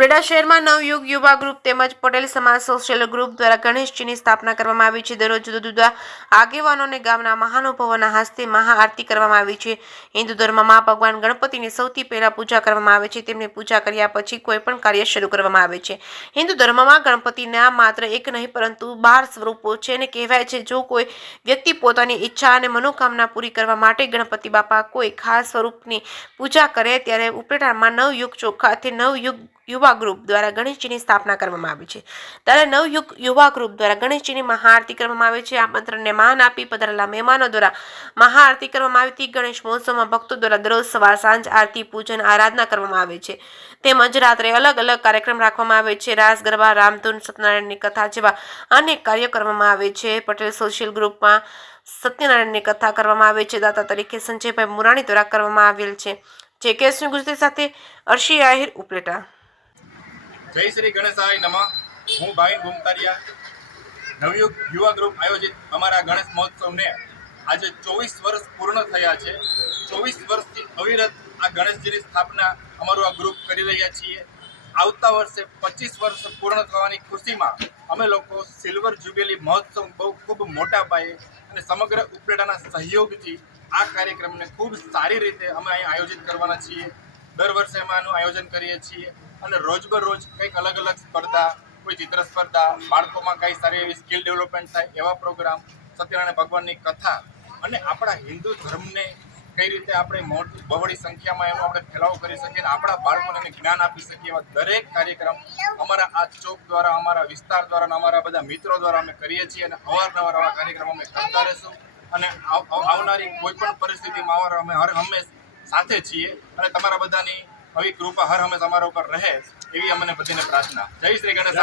ઉપલેટા શહેરમાં નવયુગ યુવા ગ્રુપ તેમજ પટેલ સમાજ સોશિયલ ગ્રુપ દ્વારા ગણેશજીની સ્થાપના કરવામાં આવી છે। દરરોજ જુદા જુદા આગેવાનોને ગામના મહાનુભાવોના હસ્તે મહાઆરતી કરવામાં આવી છે। હિન્દુ ધર્મમાં ભગવાન ગણપતિની સૌથી પહેલા પૂજા કરવામાં આવે છે। તેમની પૂજા કર્યા પછી કોઈ પણ કાર્ય શરૂ કરવામાં આવે છે। હિન્દુ ધર્મમાં ગણપતિના માત્ર એક નહીં પરંતુ 12 સ્વરૂપો છે અને કહેવાય છે જો કોઈ વ્યક્તિ પોતાની ઈચ્છા અને મનોકામના પૂરી કરવા માટે ગણપતિ બાપા કોઈ ખાસ સ્વરૂપની પૂજા કરે ત્યારે ઉપલેટામાં નવયુગ ચોખાથી નવયુગ યુવા ગ્રુપ દ્વારા ગણેશજીની સ્થાપના કરવામાં આવી છે। ત્યારે નવયુગ યુવા ગ્રુપ દ્વારા ગણેશજીની મહાઆરતી કરવામાં આવે છે। આમંત્રણને માન આપી પધારેલા મહેમાનો દ્વારા મહાઆરતી કરવામાં આવી હતી। ગણેશ મહોત્સવમાં ભક્તો દ્વારા દરરોજ સવાર સાંજ આરતી પૂજન આરાધના કરવામાં આવે છે તેમજ રાત્રે અલગ અલગ કાર્યક્રમ રાખવામાં આવે છે। રાસ ગરબા રામધૂન સત્યનારાયણની કથા જેવા અનેક કાર્યો કરવામાં આવે છે। પટેલ સોશિયલ ગ્રુપમાં સત્યનારાયણની કથા કરવામાં આવે છે। દાતા તરીકે સંજયભાઈ મુરાણી દ્વારા કરવામાં આવેલ છે। જે કેસની ગુજરાતી સાથે અર્શી આહિર ઉપલેટા। જય શ્રી ગણેશાય નમઃ। હું ભાવિન ભૂમતારિયા। નવયુગ યુવા ગ્રુપ આયોજિત અમારા ગણેશ મહોત્સવને આજે 24 વર્ષ પૂર્ણ થયા છે। 24 વર્ષથી અવિરત આ ગણેશજીની સ્થાપના અમારું આ ગ્રુપ કરી રહ્યા છીએ। આવતા વર્ષે 25 વર્ષ પૂર્ણ થવાની ખુશીમાં અમે લોકો સિલ્વર જ્યુબિલી મહોત્સવ ખૂબ મોટા પાયે અને સમગ્ર ઉપલેટાના સહયોગથી આ કાર્યક્રમને ખૂબ સારી રીતે અમે અહીં આયોજિત કરવાના છીએ। દર વર્ષે અમે આનું આયોજન કરીએ છીએ અને રોજબરોજ કંઈક અલગ અલગ સ્પર્ધા, કોઈ ચિત્ર સ્પર્ધા, બાળકોમાં કંઈ સારી એવી સ્કિલ ડેવલપમેન્ટ થાય એવા પ્રોગ્રામ, સત્યનારાયણ ભગવાનની કથા અને આપણા હિન્દુ ધર્મને કઈ રીતે આપણે બહોળી સંખ્યામાં એનો આપણે ફેલાવો કરી શકીએ અને આપણા બાળકોને જ્ઞાન આપી શકીએ એવા દરેક કાર્યક્રમ અમારા આ ચોક દ્વારા, અમારા વિસ્તાર દ્વારા અને અમારા બધા મિત્રો દ્વારા અમે કરીએ છીએ અને અવારનવાર આવા કાર્યક્રમ અમે કરતા રહીશું અને આવનારી કોઈ પણ પરિસ્થિતિમાં અમે હર હંમેશ સાથે છીએ અને તમારા બધાની આવી કૃપા હર હંમેશ અમારા ઉપર રહે એવી અમને બધાને પ્રાર્થના। જય શ્રી ગણેશ।